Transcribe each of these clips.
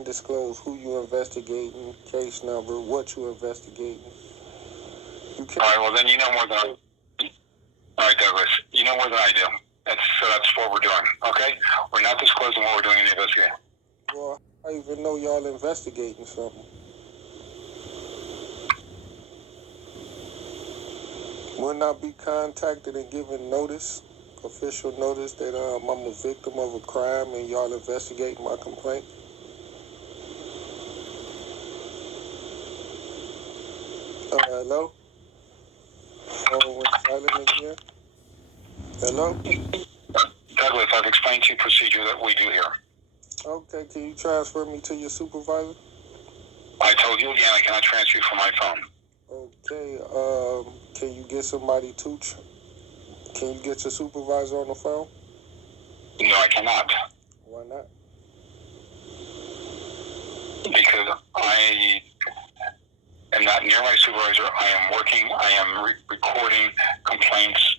can't disclose who you investigating, case number, what you investigating. You can't. All right, well, then you know more than I do. All right, Douglas, you know more than I do. That's what we're doing, okay? We're not disclosing what we're doing in the investigation. Well, I even know y'all investigating something. Wouldn't I be contacted and given notice, official notice, that I'm a victim of a crime and y'all investigating my complaint? Hello? Oh, went silent again. Hello? Douglas, I've explained to you procedure that we do here. Okay, can you transfer me to your supervisor? I told you again, I cannot transfer you from my phone. Okay, can you get somebody can you get your supervisor on the phone? No, I cannot. Why not? Because I am not near my supervisor. I am working, I am recording complaints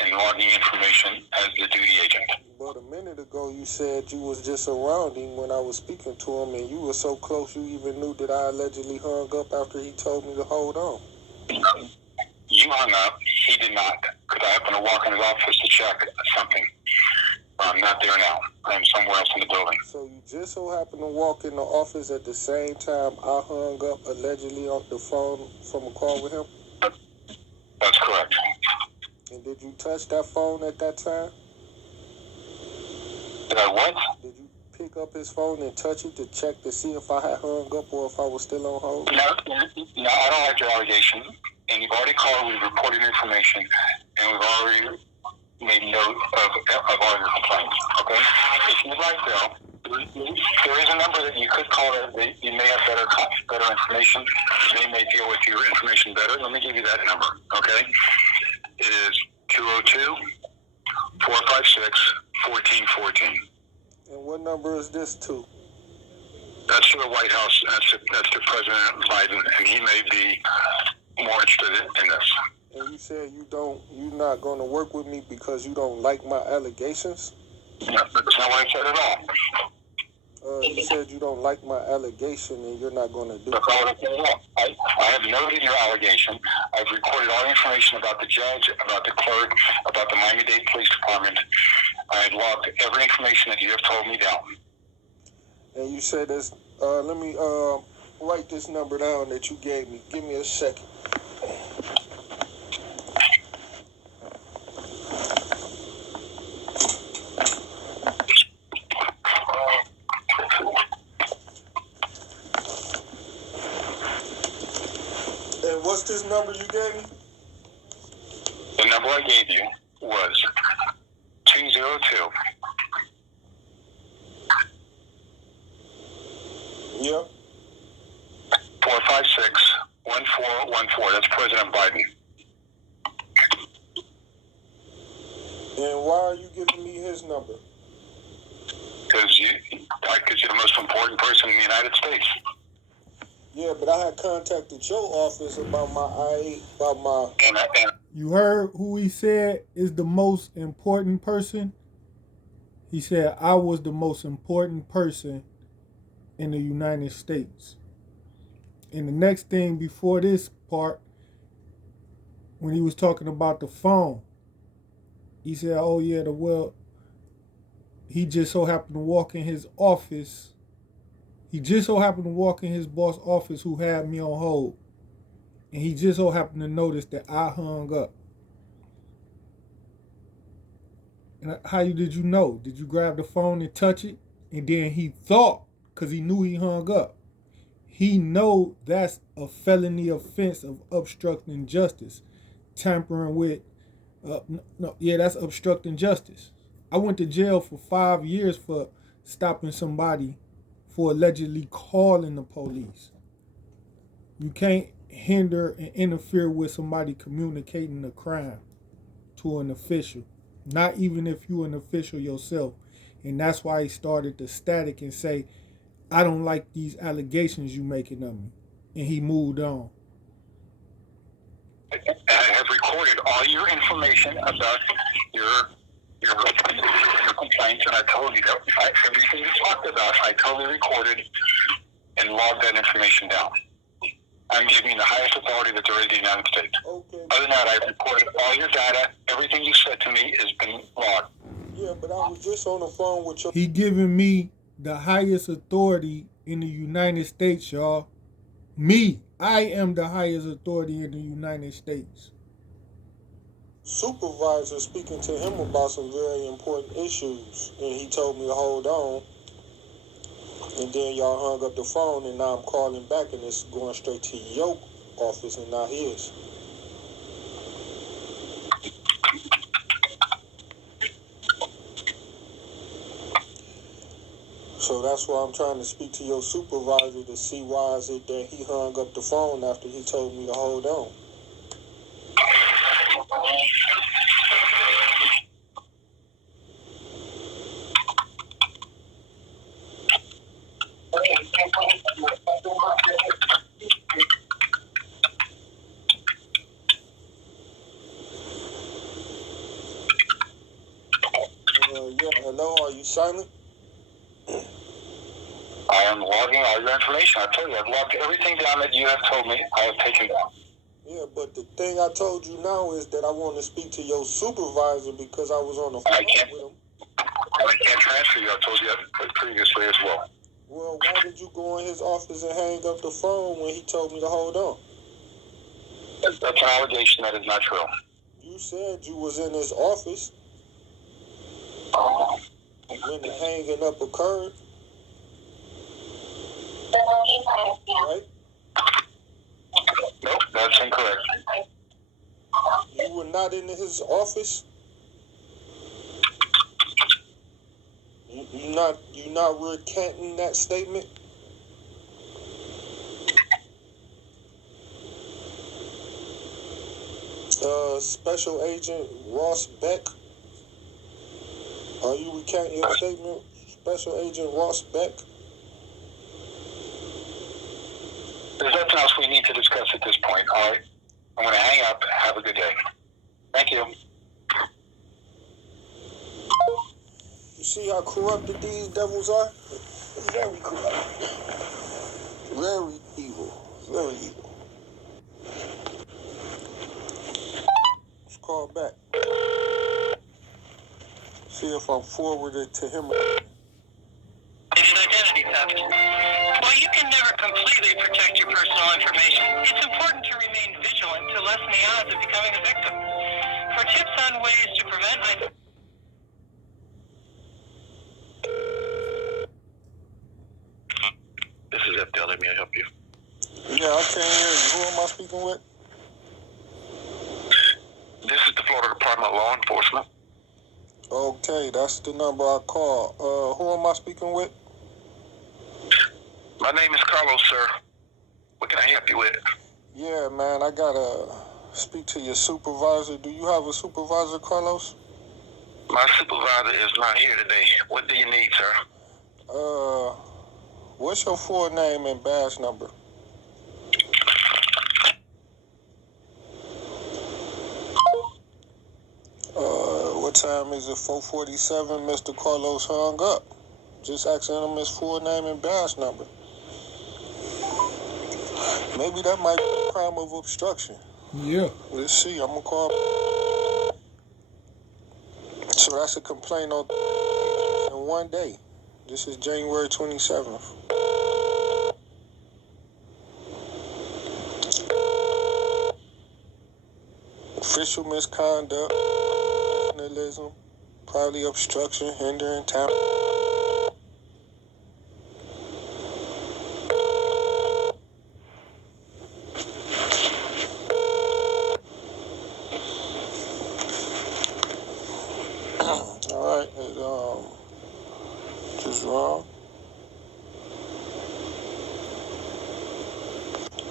and logging information as the duty agent. But a minute ago you said you was just around him when I was speaking to him, and you were so close you even knew that I allegedly hung up after he told me to hold on. You hung up, he did not, because I happened to walk in his office to check something. I'm not there now. I'm somewhere else in the building. So you just so happened to walk in the office at the same time I hung up allegedly on the phone from a call with him? That's correct. And did you touch that phone at that time? Did I what? Did you pick up his phone and touch it to check to see if I had hung up or if I was still on hold? No, I don't like your allegation. And you've already called, we've reported information, and we've already made note of all your complaints, okay? If you'd like, though, there is a number that you could call that you may have better information. They may deal with your information better. Let me give you that number, okay? It is 202-456-1414. And what number is this to? That's to the White House. That's to President Biden, and he may be more interested in this. And you said you're not going to work with me because you don't like my allegations? No, that's not what I said at all. You said you don't like my allegation and you're not going to do it. That's not what I said at all. I have noted your allegation. I've recorded all the information about the judge, about the clerk, about the Miami-Dade Police Department. I had logged every information that you have told me down. And you said this, let me write this number down that you gave me. Give me a second. And what's this number you gave me? The number I gave you was 202. Yep. 456-1414. That's President Biden. And why are you giving me his number? Because you're the most important person in the United States. Yeah, but I had contacted your office about my You heard who he said is the most important person? He said I was the most important person in the United States. And the next thing before this part, when he was talking about the phone, he said, oh yeah, he just so happened to walk in his office. He just so happened to walk in his boss' office who had me on hold. And he just so happened to notice that I hung up. And how did you know? Did you grab the phone and touch it? And then he thought, because he knew he hung up, he know that's a felony offense of obstructing justice. Tampering with, that's obstructing justice. I went to jail for 5 years for stopping somebody for allegedly calling the police. You can't hinder and interfere with somebody communicating a crime to an official, not even if you're an official yourself. And that's why he started the static and say, I don't like these allegations you making of me. And he moved on. I have recorded all your information about your complaints, and I told you that everything you talked about, I totally recorded and log that information down. I'm giving you the highest authority that there is in the United States. Okay. Other than that, I've recorded all your data. Everything you said to me has been logged. Yeah, but I was just on the phone with your... He giving me the highest authority in the United States, y'all. Me. I am the highest authority in the United States. supervisor speaking to him about some very important issues, and he told me to hold on. And then y'all hung up the phone, and now I'm calling back, and it's going straight to your office and not his. So that's why I'm trying to speak to your supervisor to see why is it that he hung up the phone after he told me to hold on. Yeah, hello, are you silent? I am logging all your information. I told you, I've logged everything down that you have told me. I have taken down. Yeah, but the thing I told you now is that I want to speak to your supervisor because I was on the phone with him. I can't transfer you. I told you that previously as well. Well, why did you go in his office and hang up the phone when he told me to hold on? That's an allegation that is not true. You said you was in his office when the hanging up occurred, right? Nope, that's incorrect. You were not in his office? You not recanting that statement? Special Agent Rossbach, are you recanting your statement, Special Agent Rossbach? There's nothing else we need to discuss at this point, all right? I'm going to hang up. Have a good day. Thank you. You see how corrupted these devils are? Very corrupt. Very evil. Very evil. Let's call back. See if I'm forwarded to him. It is identity theft. While you can never completely protect your personal information, it's important to remain vigilant to lessen the odds of becoming a victim. For tips on ways to prevent This is FDLE. May I help you? Yeah, I can't hear you. Who am I speaking with? This is the Florida Department of Law Enforcement. Okay, that's the number I call. Who am I speaking with? My name is Carlos, sir. What can I help you with? Yeah, man, I gotta speak to your supervisor. Do you have a supervisor, Carlos? My supervisor is not here today. What do you need, sir? What's your full name and badge number? What time is it? 4:47. Mr. Carlos hung up. Just asking him his full name and badge number. Maybe that might be a crime of obstruction. Yeah. Let's see. I'm gonna call. So that's a complaint on in one day. This is January 27th. Official misconduct, vandalism, probably obstruction, hindering, tampering. All right, just wrong.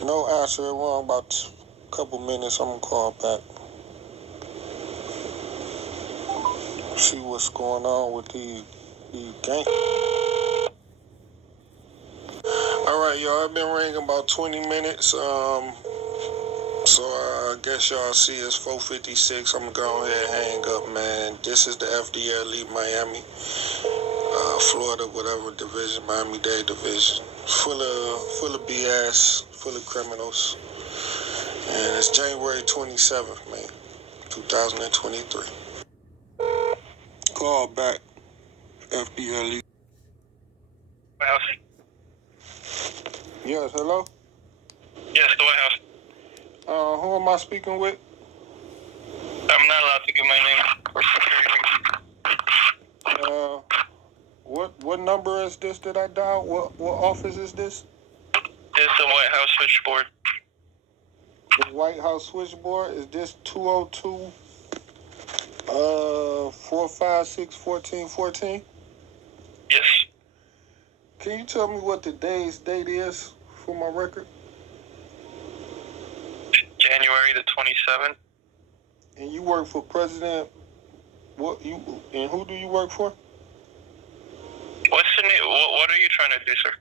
No answer, wrong. About a couple minutes, I'm gonna call back. See what's going on with these gangs. All right, y'all. I've been ringing about 20 minutes. So I guess y'all see it's 4:56. I'm gonna go ahead and hang up, man. This is the FDLE Miami. Florida, whatever division, Miami-Dade division. Full of BS, full of criminals. And it's January 27th, man, 2023. Call back, FDLE. White House. Yes, hello? Yes, the White House. Who am I speaking with? I'm not allowed to give my name for security. What number is this that I dialed? What office is this? It's the White House switchboard. The White House switchboard? Is this 202 456 1414? Yes. Can you tell me what today's date is for my record? January the 27th. And you work for President, and who do you work for? What's the name? What are you trying to do, sir?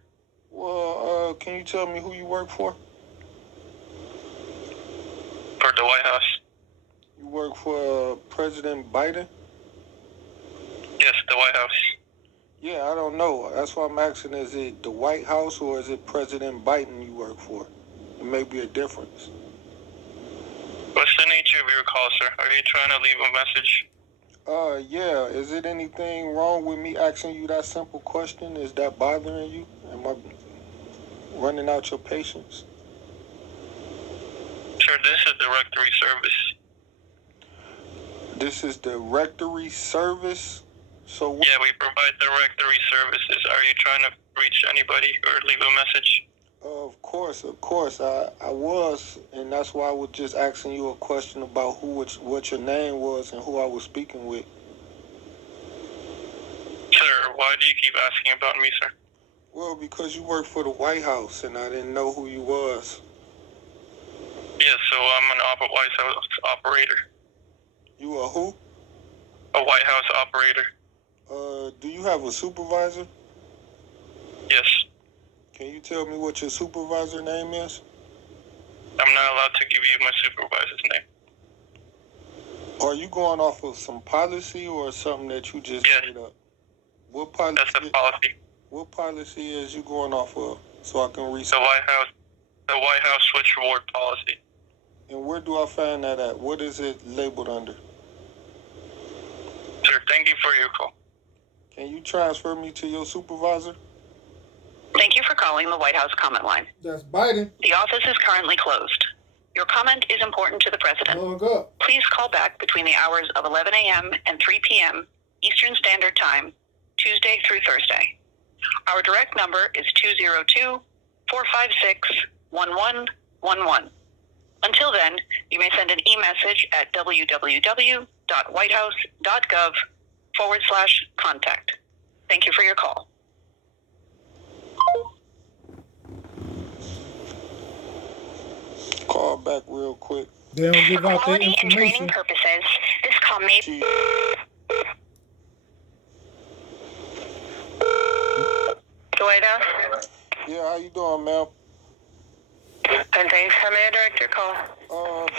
Well, can you tell me who you work for? For the White House. You work for President Biden? Yes, the White House. Yeah, I don't know. That's why I'm asking, is it the White House or is it President Biden you work for? There may be a difference. What's the nature of your call, sir? Are you trying to leave a message? Yeah. Is it anything wrong with me asking you that simple question? Is that bothering you? Am I running out your patience? Sir, this is directory service. This is directory service? So what? Yeah, we provide directory services. Are you trying to reach anybody or leave a message? Of course. I was, and that's why I was just asking you a question about what your name was and who I was speaking with. Sir, why do you keep asking about me, sir? Well, because you work for the White House, and I didn't know who you was. Yeah, so I'm an White House operator. You a who? A White House operator. Do you have a supervisor? Yes. Can you tell me what your supervisor name is? I'm not allowed to give you my supervisor's name. Are you going off of some policy or something that you just made up? What policy? That's the policy. What policy is you going off of so I can research? The White House switchboard policy. And where do I find that at? What is it labeled under? Sir, thank you for your call. Can you transfer me to your supervisor? Thank you for calling the White House comment line. That's Biden. The office is currently closed. Your comment is important to the president. Hung up. Please call back between the hours of 11 a.m. and 3 p.m. Eastern Standard Time, Tuesday through Thursday. Our direct number is 202-456-1111. Until then, you may send an e-message at www.whitehouse.gov/contact. Thank you for your call. Call back real quick. They don't give For out their quality and training information. purposes, this call may... The White House? Yeah, how you doing, ma'am? And thanks. How may I direct your call?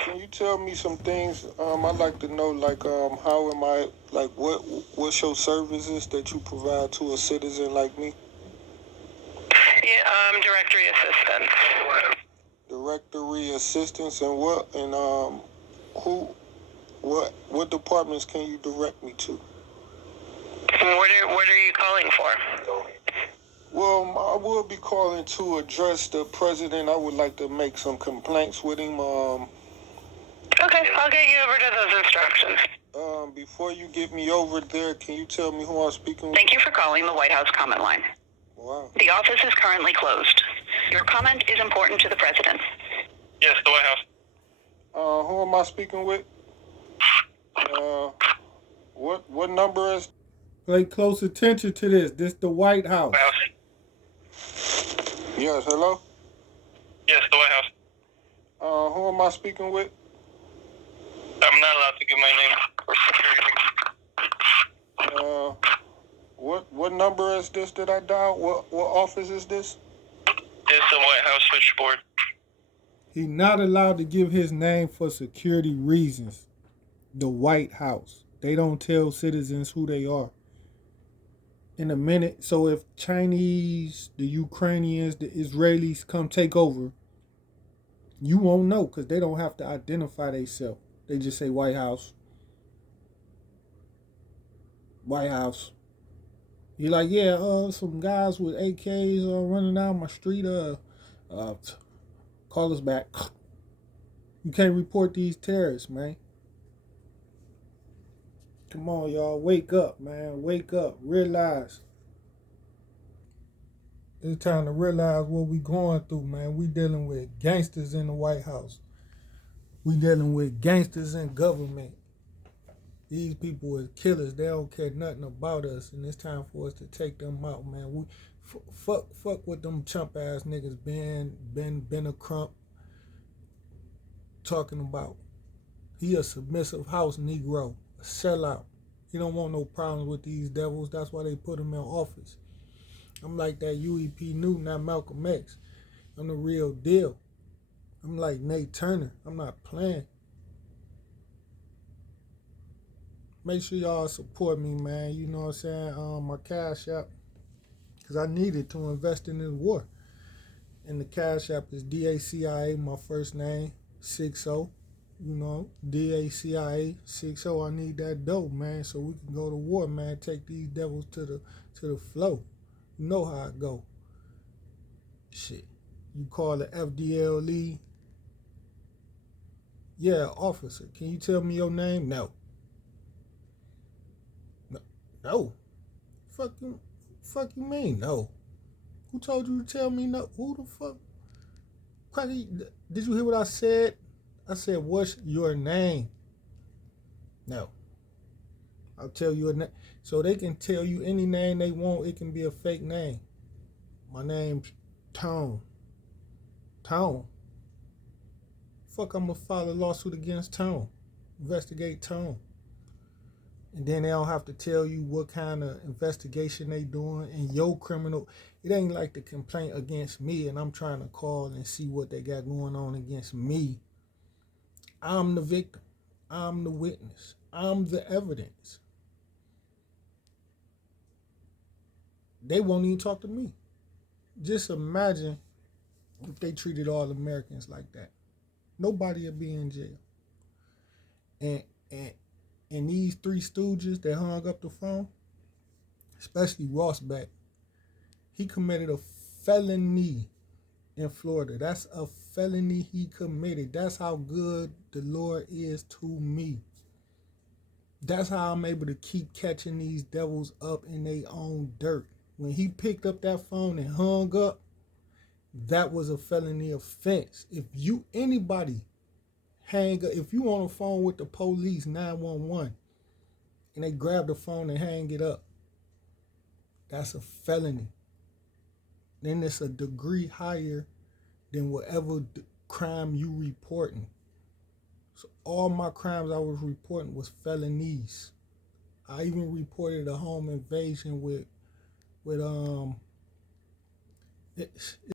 Can you tell me some things? I'd like to know, how am I, what's your services that you provide to a citizen like me? Yeah, directory assistance. Directory assistance, and what departments can you direct me to? What are you calling for? Well, I will be calling to address the president. I would like to make some complaints with him. Okay, I'll get you over to those instructions. Before you get me over there, can you tell me who I'm speaking with? Thank you for calling the White House comment line. Wow. The office is currently closed. Your comment is important to the president. Yes, the White House. Who am I speaking with? What number is? Pay close attention to this. This the White House. White House. Yes, hello? Yes, the White House. Who am I speaking with? I'm not allowed to give my name for security. What number is this that I dialed? What office is this? It's the White House switchboard. He's not allowed to give his name for security reasons. The White House. They don't tell citizens who they are. in a minute. So if Chinese, the Ukrainians, the Israelis come take over, you won't know because they don't have to identify themselves. They just say White House. White House. You're like, yeah, some guys with AKs running down my street. Call us back. You can't report these terrorists, man. Come on, y'all. Wake up, man. Wake up. Realize. It's time to realize what we going through, man. We dealing with gangsters in the White House. We dealing with gangsters in government. These people is killers. They don't care nothing about us, and it's time for us to take them out, man. We fuck what them chump ass niggas been a crump talking about. He a submissive house Negro, a sellout. He don't want no problems with these devils. That's why they put him in office. I'm like that UEP Newton, not Malcolm X. I'm the real deal. I'm like Nate Turner. I'm not playing. Make sure y'all support me, man. You know what I'm saying? My Cash App. Because I needed to invest in this war. And the Cash App is DACIA, my first name, 60. You know, DACIA 60. I need that dope, man, so we can go to war, man. Take these devils to the flow. You know how it go. Shit. You call it FDLE. Yeah, officer. Can you tell me your name? No. No. Fuck you mean? No. Who told you to tell me no? Who the fuck? Did you hear what I said? I said, what's your name? No. I'll tell you a name. So they can tell you any name they want. It can be a fake name. My name's Tone. Tone. Fuck, I'm going to file a lawsuit against Tone. Investigate Tone. And then they don't have to tell you what kind of investigation they doing and your criminal. It ain't like the complaint against me and I'm trying to call and see what they got going on against me. I'm the victim. I'm the witness. I'm the evidence. They won't even talk to me. Just imagine if they treated all Americans like that. Nobody would be in jail. And these three stooges that hung up the phone, especially Rossbach, he committed a felony in Florida. That's a felony he committed. That's how good the Lord is to me. That's how I'm able to keep catching these devils up in their own dirt. When he picked up that phone and hung up, that was a felony offense. If you if you on a phone with the police, 911, and they grab the phone and hang it up, that's a felony. Then it's a degree higher than whatever crime you reporting. So all my crimes I was reporting was felonies. I even reported a home invasion with